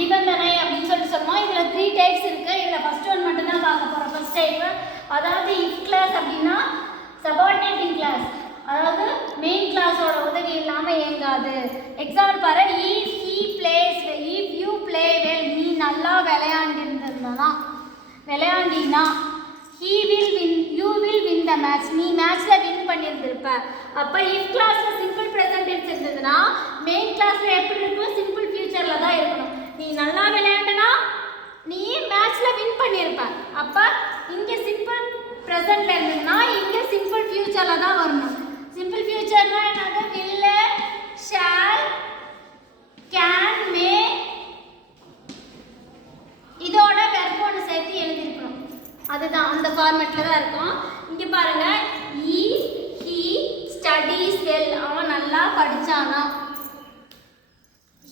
நிபந்தனை அப்படின்னு சொல்லுவோம். இதில் 3 டைப்ஸ் இருக்குது. இதில் ஃபர்ஸ்ட் ஒன் மட்டும் தான் பார்க்க போகிறோம். ஃபர்ஸ்ட் டைப் அதாவது இஃப் கிளாஸ் அப்படின்னா சபார்டினேட்டிங் கிளாஸ், அதாவது மெயின் கிளாஸோட உதவி இல்லாமல் இயங்காது. எக்ஸாம்பிள் பாரு, if he plays, if you play well, நீ நல்லா விளையாண்டினா he will win, you will win the match, நீ மேட்ச்ல வின் பண்ணியிருந்திருப்ப. அப்போ இஃப் கிளாஸ்ல சிம்பிள் ப்ரெசன்ட் டென்ஸ் இருந்ததுன்னா மெயின் கிளாஸ்ல எப்படி இருக்கும்? சிம்பிள் ஃபியூச்சர்ல தான் இருக்கணும். நீ நல்லா விளையாண்டனா நீ மேட்ச்ல வின் பண்ணியிருப்ப. அப்போ இங்கே சிம்பிள் ப்ரெசன்ட்ல இருந்ததுன்னா இங்கே சிம்பிள் ஃபியூச்சர்ல தான் வரணும். சிம்பிள் ஃபியூச்சர்னா என்னது? will, shall, can, may, இதோட வெர்ப் ஒன்று சேர்த்து எழுதியிருக்கணும். அதுதான் அந்த ஃபார்மேட்டில் தான் இருக்கும். இங்கே பாருங்க, he studies well, அவன் நல்லா படிச்சானா.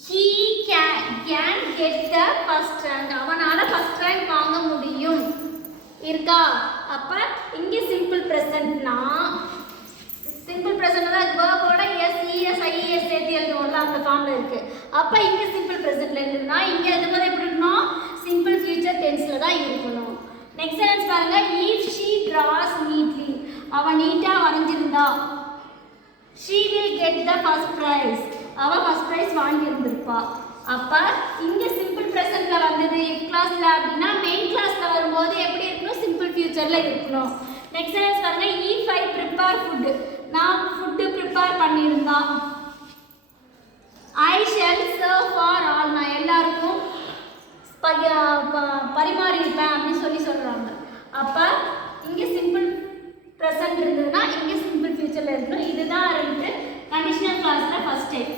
he can get the first rank, அவனால் ஃபர்ஸ்ட் ரேங்க் வாங்க முடியும் இருக்கா. அப்போ இங்கே சிம்பிள் ப்ரெசன்ட்னா சிம்பிள் ப்ரெசன்ட் தான் வேர்போட எஸ் இஎஸ் ஐஎஸ் சேர்த்து எழுதுவோம்ல, அந்த ஃபார்மில் இருக்குது. அப்போ இங்கே சிம்பிள் ப்ரெசன்ட்ல இருந்ததுன்னா இங்கே எழுதும்போது எப்படி இருக்கணும்? சிம்பிள் ஃபியூச்சர் டென்ஸில் தான் இருக்கணும். நெக்ஸ்ட் சென்டென்ஸ் பாருங்க, if she draws neatly, அவ நீட்டா வரைஞ்சிருந்தா. she will get the first prize, அவ ஃபர்ஸ்ட் பிரைஸ் வாங்கி இருந்திருப்பா. அப்ப இங்க சிம்பிள் பிரசன்ட்ல வந்தது if கிளாஸ்ல அப்படின்னா மெயின் கிளாஸ்ல வரும்போது எப்படி இருக்கணும்? சிம்பிள் ஃபியூச்சர்ல இருக்கணும். நெக்ஸ்ட் சென்டென்ஸ் பாருங்க, if I prepare food, நான் ஃபுட் ப்ரிப்பேர் பண்ணியிருந்தா. I shall serve for all, நான் எல்லாருக்கும் பரிமாறியிருப்பேன் அப்படின்னு சொல்கிறாங்க. அப்போ இங்கே சிம்பிள் ப்ரெசன்ட் இருந்ததுன்னா இங்கே சிம்பிள் ஃபியூச்சரில் இருக்கணும். இதுதான் கண்டிஷனல் கிளாஸில் first type.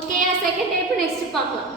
Okay, second type next பார்க்கலாம்.